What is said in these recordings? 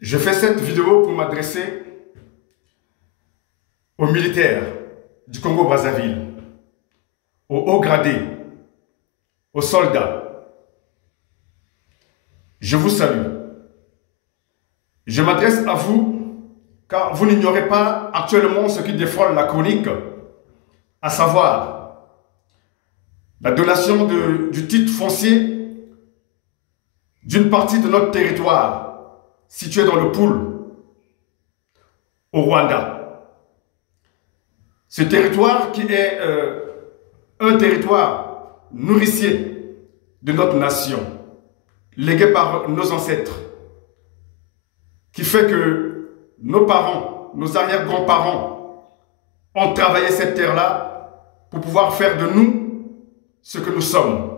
Je fais cette vidéo pour m'adresser aux militaires du Congo-Brazzaville, aux hauts gradés, aux soldats. Je vous salue. Je m'adresse à vous car vous n'ignorez pas actuellement ce qui défraie la chronique, à savoir la donation du titre foncier d'une partie de notre territoire situé dans le Poul, au Rwanda. Ce territoire qui est un territoire nourricier de notre nation, légué par nos ancêtres, qui fait que nos parents, nos arrière-grands-parents ont travaillé cette terre-là pour pouvoir faire de nous ce que nous sommes.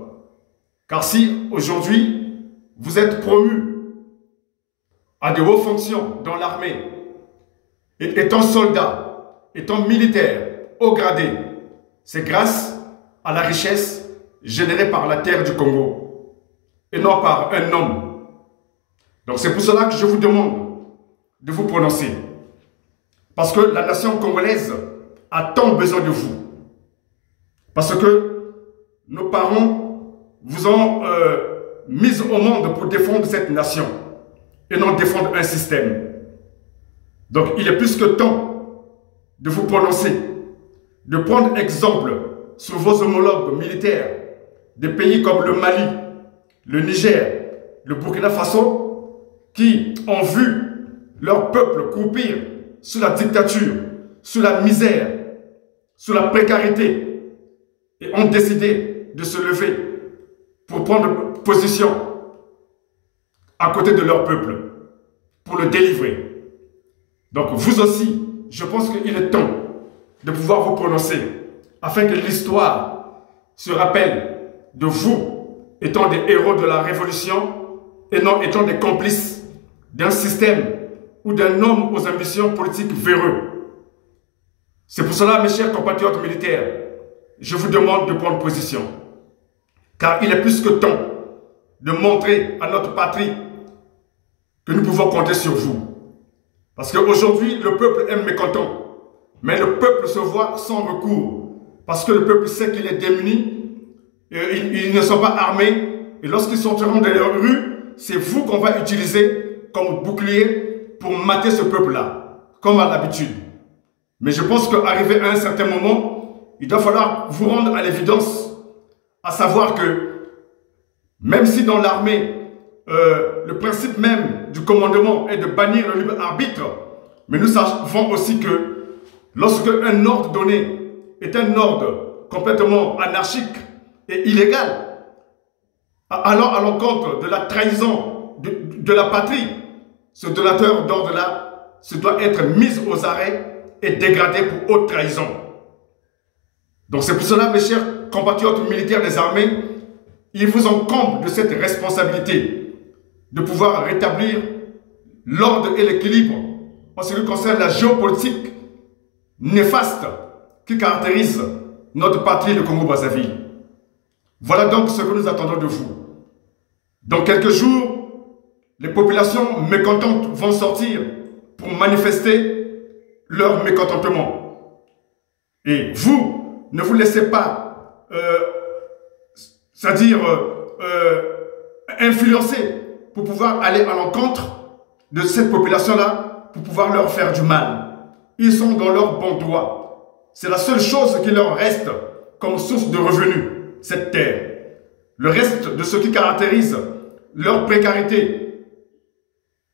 Car si aujourd'hui vous êtes promus à de hautes fonctions dans l'armée, étant soldat, étant militaire, haut gradé, c'est grâce à la richesse générée par la terre du Congo et non par un homme. Donc c'est pour cela que je vous demande de vous prononcer. Parce que la nation congolaise a tant besoin de vous. Parce que nos parents vous ont mis au monde pour défendre cette nation et non défendre un système. Donc il est plus que temps de vous prononcer, de prendre exemple sur vos homologues militaires des pays comme le Mali, le Niger, le Burkina Faso, qui ont vu leur peuple croupir sous la dictature, sous la misère, sous la précarité, et ont décidé de se lever pour prendre position à côté de leur peuple, pour le délivrer. Donc vous aussi, je pense qu'il est temps de pouvoir vous prononcer, afin que l'histoire se rappelle de vous étant des héros de la révolution et non étant des complices d'un système ou d'un homme aux ambitions politiques véreux. C'est pour cela, mes chers compatriotes militaires, je vous demande de prendre position. Car il est plus que temps de montrer à notre patrie que nous pouvons compter sur vous. Parce qu'aujourd'hui, le peuple est mécontent. Mais le peuple se voit sans recours. Parce que le peuple sait qu'il est démuni. Ils ne sont pas armés. Et lorsqu'ils sortiront de leur rue, c'est vous qu'on va utiliser comme bouclier pour mater ce peuple-là, comme à l'habitude. Mais je pense qu'arrivé à un certain moment, il doit falloir vous rendre à l'évidence, à savoir que même si dans l'armée, le principe même du commandement est de bannir le libre arbitre, mais nous savons aussi que lorsque un ordre donné est un ordre complètement anarchique et illégal, allant à l'encontre de la trahison de la patrie, ce donateur d'ordre-là se doit être mis aux arrêts et dégradé pour haute trahison. Donc c'est pour cela, mes chers compatriotes militaires des armées, il vous incombe de cette responsabilité de pouvoir rétablir l'ordre et l'équilibre en ce qui concerne la géopolitique néfaste qui caractérise notre patrie, le Congo-Brazzaville. Voilà donc ce que nous attendons de vous. Dans quelques jours, les populations mécontentes vont sortir pour manifester leur mécontentement. Et vous, ne vous laissez pas, c'est-à-dire influencer pour pouvoir aller à l'encontre de cette population-là, pour pouvoir leur faire du mal. Ils sont dans leur bon droit. C'est la seule chose qui leur reste comme source de revenus, cette terre. Le reste de ce qui caractérise leur précarité,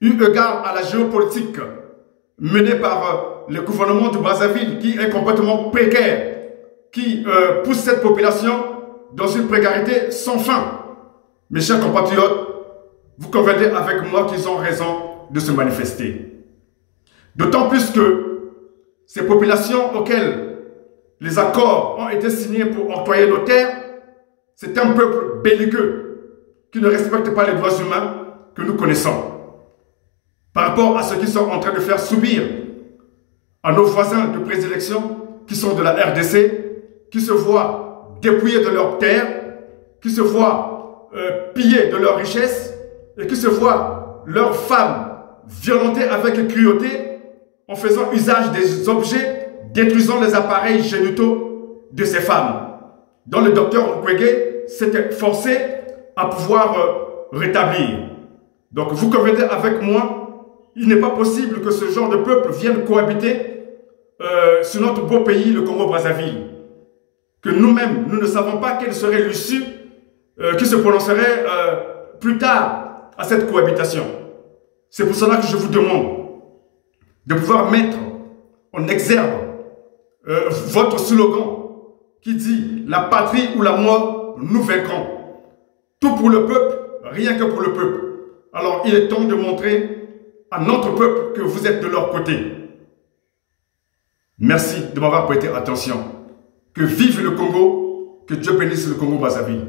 eu égard à la géopolitique menée par le gouvernement du Brazzaville, qui est complètement précaire, qui pousse cette population dans une précarité sans fin. Mes chers compatriotes, vous convenez avec moi qu'ils ont raison de se manifester. D'autant plus que ces populations auxquelles les accords ont été signés pour octroyer nos terres, c'est un peuple belliqueux qui ne respecte pas les droits humains que nous connaissons. Par rapport à ce qu'ils sont en train de faire subir à nos voisins de présélection qui sont de la RDC, qui se voient dépouillés de leurs terres, qui se voient pillés de leurs richesses et qui se voient leurs femmes violenter avec cruauté en faisant usage des objets, détruisant les appareils génitaux de ces femmes, dont le docteur Mukwege s'était forcé à pouvoir rétablir. Donc vous convenez avec moi, il n'est pas possible que ce genre de peuple vienne cohabiter sur notre beau pays, le Congo-Brazzaville. Que nous-mêmes, nous ne savons pas quelle serait l'issue qui se prononcerait plus tard à cette cohabitation. C'est pour cela que je vous demande de pouvoir mettre en exergue votre slogan qui dit « La patrie ou la mort, nous vaincrons ». Tout pour le peuple, rien que pour le peuple. Alors il est temps de montrer à notre peuple que vous êtes de leur côté. Merci de m'avoir prêté attention. Que vive le Congo, que Dieu bénisse le Congo-Brazzaville.